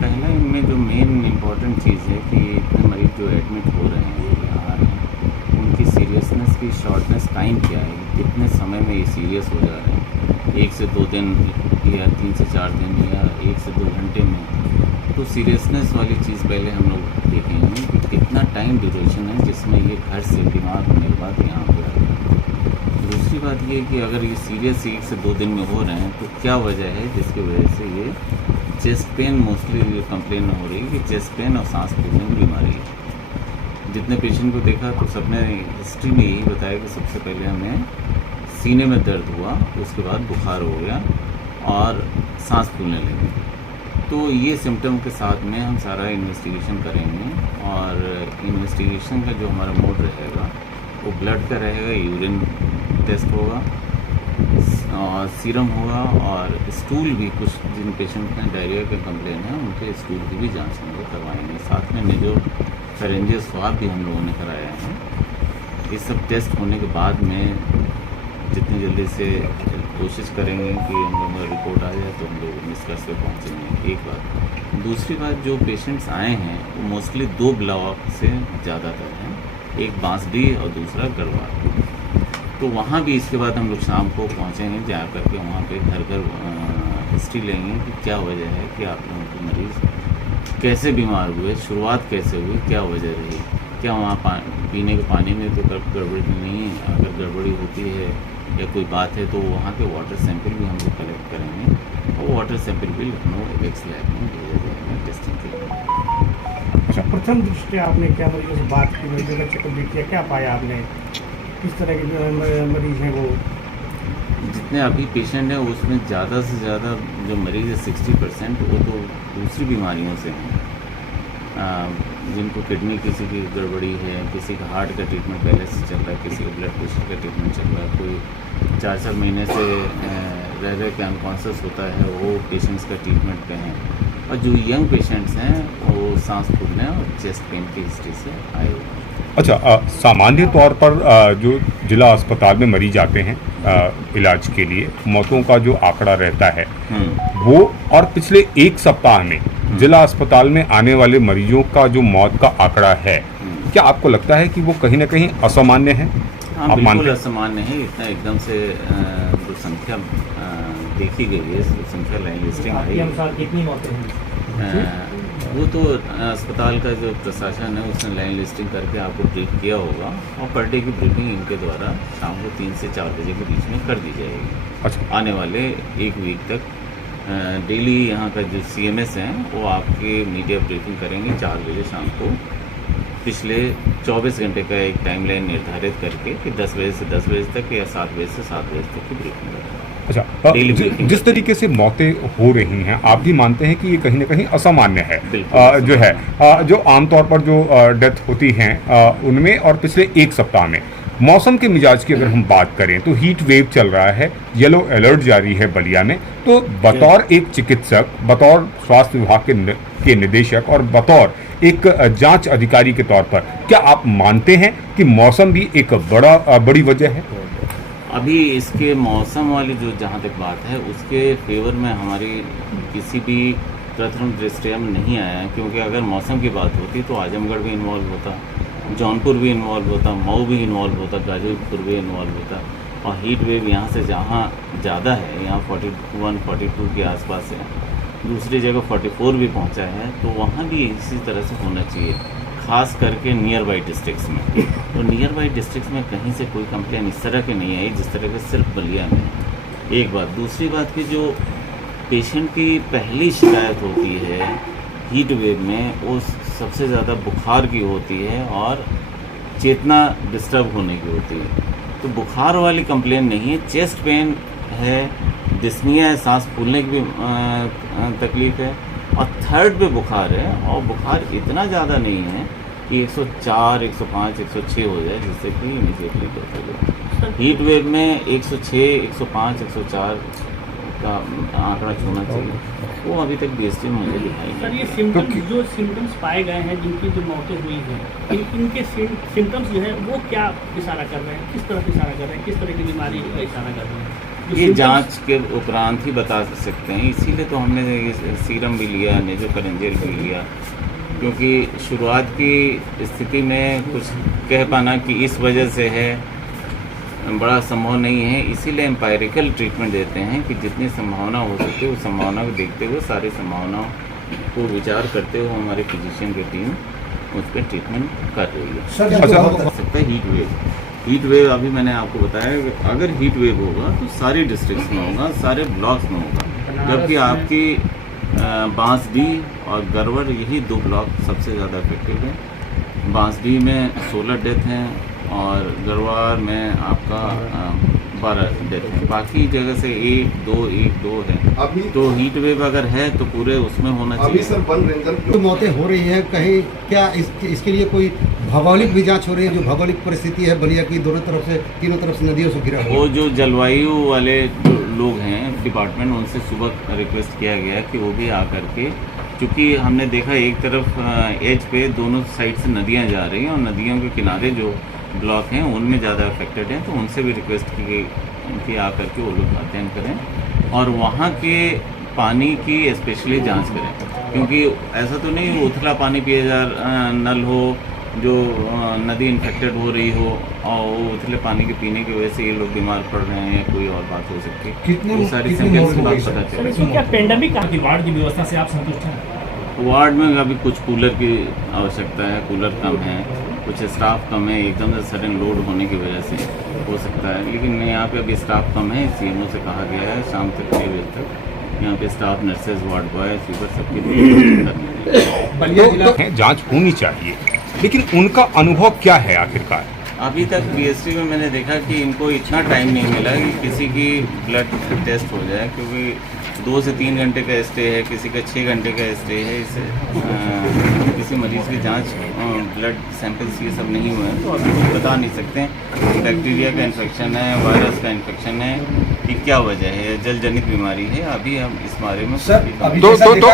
पहला इनमें जो मेन इम्पॉर्टेंट चीज़ है कि इतने मरीज़ जो एडमिट हो रहे हैं या आ रहे हैं, उनकी सीरियसनेस की शॉर्टनेस टाइम क्या है, कितने समय में ये सीरियस हो जा रहे हैं, 1 से 2 दिन या 3 से 4 दिन या 1 से 2 घंटे में। तो सीरियसनेस वाली चीज़ पहले हम लोग देखेंगे कि कितना टाइम ड्यूरेशन है जिसमें ये घर से बीमार होने के बाद यहाँ पे आ रहे हैं। दूसरी बात ये कि अगर ये सीरियस 1 से 2 दिन में हो रहे हैं तो क्या वजह है जिसकी वजह से ये चेस्ट पेन मोस्टली कंप्लेन हो रही है कि चेस्ट पेन और सांस फूलने की बीमारी है। जितने पेशेंट को देखा तो सबने हिस्ट्री में यही बताया कि सबसे पहले हमें सीने में दर्द हुआ, उसके बाद बुखार हो गया और सांस फूलने लगी। तो ये सिम्टम के साथ में हम सारा इन्वेस्टिगेशन करेंगे और इन्वेस्टिगेशन का जो हमारा मोड रहेगा वो ब्लड का रहेगा, यूरिन टेस्ट होगा और सीरम होगा और स्टूल भी, कुछ जिन पेशेंट में डायरिया का कंप्लेन है उनके स्टूल की भी जांच हम लोग करवाएंगे। साथ में जो फेरेंजियल स्वाब भी हम लोगों ने कराया है। ये सब टेस्ट होने के बाद में जितनी जल्दी से कोशिश करेंगे कि हम लोगों का रिपोर्ट आ जाए तो हम लोग निष्कर्ष पे पहुँचेंगे। एक बात। दूसरी बात, जो पेशेंट्स आए हैं वो मोस्टली 2 ब्लॉक से ज़्यादातर हैं, एक बांसडीह और दूसरा गढ़वाल। तो वहाँ भी इसके बाद हम लोग शाम को पहुँचेंगे, जा करके वहाँ पे घर घर हिस्ट्री लेंगे कि क्या वजह है कि आप लोगों के मरीज़ कैसे बीमार हुए, शुरुआत कैसे हुई, क्या वजह रही, क्या वहाँ पीने के पानी में तो गड़बड़ी नहीं है, अगर गड़बड़ी होती है या कोई बात है तो वहाँ के वाटर सैंपल भी हम लोग कलेक्ट करेंगे और वाटर सैंपल भी लखनऊ एवेक्स लैब में भेजा जाएगा टेस्टिंग के लिए। अच्छा, प्रथम दृष्टया आपने क्या मरीजों से बात की, मेडिकल चेकअप भी किया, क्या पाया आपने, किस तरह के जो मरीज़ हैं वो? जितने अभी पेशेंट हैं उसमें ज़्यादा से ज़्यादा जो मरीज़ है 60% वो तो दूसरी बीमारियों से हैं, जिनको किडनी किसी की गड़बड़ी है, किसी का हार्ट का ट्रीटमेंट पहले से चल रहा है, किसी का ब्लड प्रेशर का ट्रीटमेंट चल रहा है, कोई 4-4 महीने से रह के अनकॉन्शियस होता है, वो पेशेंट्स का ट्रीटमेंट पे हैं। और जो यंग पेशेंट्स हैं वो सांस फूलने और चेस्ट पेन की हिस्ट्री से आए हुए हैं। अच्छा, सामान्य तौर पर जो जिला अस्पताल में मरीज आते हैं इलाज के लिए, मौतों का जो आंकड़ा रहता है वो, और पिछले 1 सप्ताह में जिला अस्पताल में आने वाले मरीजों का जो मौत का आंकड़ा है, क्या आपको लगता है कि वो कहीं ना कहीं असामान्य है? हाँ, बिल्कुल असामान्य है। इतना एकदम से जो संख्या देखी गई है, संख्या लाइन लिस्टिंग आई है, कितनी मौतें हैं? वो तो अस्पताल का जो प्रशासन है उसने लाइन लिस्टिंग करके आपको ब्रीफ किया होगा और पर डे की ब्रीफिंग इनके द्वारा शाम को 3 से 4 बजे के बीच में कर दी जाएगी। अच्छा, आने वाले 1 वीक तक डेली यहाँ का जो CMS हैं वो आपके मीडिया ब्रीफिंग करेंगे 4 बजे शाम को, पिछले 24 घंटे का एक टाइमलाइन निर्धारित करके कि 10 बजे से 10 बजे तक या 7 बजे से 7 बजे तक की ब्रीफिंग करेंगे। अच्छा, जिस तरीके से मौतें हो रही हैं, आप भी मानते हैं कि ये कहीं ना कहीं असामान्य है? जो है जो आमतौर पर जो डेथ होती हैं उनमें, और पिछले 1 सप्ताह में मौसम के मिजाज की अगर हम बात करें तो हीट वेव चल रहा है, येलो अलर्ट जारी है बलिया में। तो बतौर एक चिकित्सक, बतौर स्वास्थ्य विभाग के निदेशक और बतौर एक जांच अधिकारी के तौर पर, क्या आप मानते हैं कि मौसम भी एक बड़ी वजह है? अभी इसके मौसम वाली जो जहाँ तक बात है उसके फेवर में हमारी किसी भी प्रथम दृष्टया में नहीं आया है, क्योंकि अगर मौसम की बात होती तो आजमगढ़ भी इन्वॉल्व होता, जौनपुर भी इन्वॉल्व होता, मऊ भी इन्वॉल्व होता, गाजीपुर भी इन्वॉल्व होता। और हीट वेव यहाँ से जहाँ ज़्यादा है, यहाँ 41-42 के आसपास है, दूसरी जगह 44 भी पहुँचा है, तो वहाँ भी इसी तरह से होना चाहिए, खास करके नियर बाई डिस्ट्रिक्ट्स में। तो नियर बाई डिस्ट्रिक्ट्स में कहीं से कोई कंप्लेन इस तरह की नहीं आई जिस तरह के सिर्फ बलिया में। एक बात। दूसरी बात कि जो पेशेंट की पहली शिकायत होती है हीट वेव में, वो सबसे ज़्यादा बुखार की होती है और चेतना डिस्टर्ब होने की होती है। तो बुखार वाली कंप्लेन नहीं है, चेस्ट पेन है, डिस्निया है, सांस फूलने की भी तकलीफ़ है, और थर्ड पे बुखार है, और बुखार इतना ज़्यादा नहीं है कि 104, 105, 106 हो जाए, जिससे कि इमीडिएटली डेथ हो जाए। हीट वेव में 106, 105, 104 का आंकड़ा छूना चाहिए, वो अभी तक DST में मुझे दिखाई सर, नहीं। ये सिम्टम्स जो सिम्टम्स पाए गए हैं, जिनकी जो मौतें हुई हैं, इनके सिम्टम्स जो है वो क्या इशारा कर रहे हैं, किस तरह इशारा कर रहे हैं, किस तरह की बीमारी का इशारा कर रहे हैं? ये जांच के उपरांत ही बता सकते हैं, इसीलिए तो हमने ये सीरम भी लिया, नेज़ोफेरेंजियल भी लिया, क्योंकि शुरुआत की स्थिति में कुछ कह पाना कि इस वजह से है बड़ा संभव नहीं है। इसीलिए एम्पायरिकल ट्रीटमेंट देते हैं कि जितनी संभावना हो सकती है उस संभावना को देखते हुए, सारी संभावनाओं को विचार करते हुए हमारे फिजिशियन की टीम उस पर ट्रीटमेंट कर रही है। सर अच्छा, हो सकता है हीट वेव अभी मैंने आपको बताया कि अगर हीट वेव होगा तो सारी डिस्ट्रिक्ट्स में होगा, सारे ब्लॉक्स में होगा, जबकि आपकी बांसडीह और गरवर यही 2 ब्लॉक सबसे ज़्यादा इफेक्टिव हैं। बांसडीह में 16 डेथ हैं और गरवार में आपका 12 डेथ हैं। बाकी जगह से 1-2 है। अभी तो हीट वेव अगर है तो पूरे उसमें होना अभी चाहिए। सर वन रेंजर जो मौतें हो रही हैं, कहीं क्या इसके लिए कोई भौगोलिक भी जांच हो रही है? जो भौगोलिक परिस्थिति है बलिया की, तीनों तरफ से नदियों से घिरा हुआ वो जो जलवायु वाले जो लोग हैं डिपार्टमेंट, उनसे सुबह रिक्वेस्ट किया गया है कि वो भी आकर के, क्योंकि हमने देखा एक तरफ एज पे दोनों साइड से नदियां जा रही हैं और नदियों के किनारे जो ब्लॉक हैं उनमें ज़्यादा अफेक्टेड हैं, तो उनसे भी रिक्वेस्ट की गई कि आकर के वो लोग अध्ययन करें और वहाँ के पानी की स्पेशली जांच करें, क्योंकि ऐसा तो नहीं उथला पानी पिए जा नल हो जो नदी इन्फेक्टेड हो रही हो और वो उथले पानी के पीने की वजह से ये लोग बीमार पड़ रहे हैं या कोई और बात हो सकती है। वो सारी सेंटेंस की बात पता सर, चले। इसमें क्या पेंडेमिक की वार्ड की व्यवस्था से आप संतुष्ट हैं? वार्ड में अभी कुछ कूलर की आवश्यकता है, कूलर कम है, कुछ स्टाफ कम है, एकदम से सडन लोड होने की वजह से हो सकता है, लेकिन यहाँ पे अभी स्टाफ कम है। सीएमओ से कहा गया है शाम तक 6 बजे तक यहाँ पे staff, nurses, ward boy, sweeper सबकी तो जांच होनी चाहिए, लेकिन उनका अनुभव क्या है आखिरकार? अभी तक बीएसटी में मैंने देखा कि इनको इतना टाइम नहीं मिला कि किसी की ब्लड टेस्ट हो जाए, क्योंकि 2 से 3 घंटे का स्टे है, किसी का 6 घंटे का स्टे है। इससे किसी मरीज़ की जांच, ब्लड सैंपल्स ये सब नहीं हुए हैं, तो अभी कुछ बता नहीं सकते हैं कि बैक्टीरिया का इन्फेक्शन है, वायरस का इन्फेक्शन है, कि क्या वजह है, जल जनित बीमारी है। अभी हम इस बारे में सर, अभी तो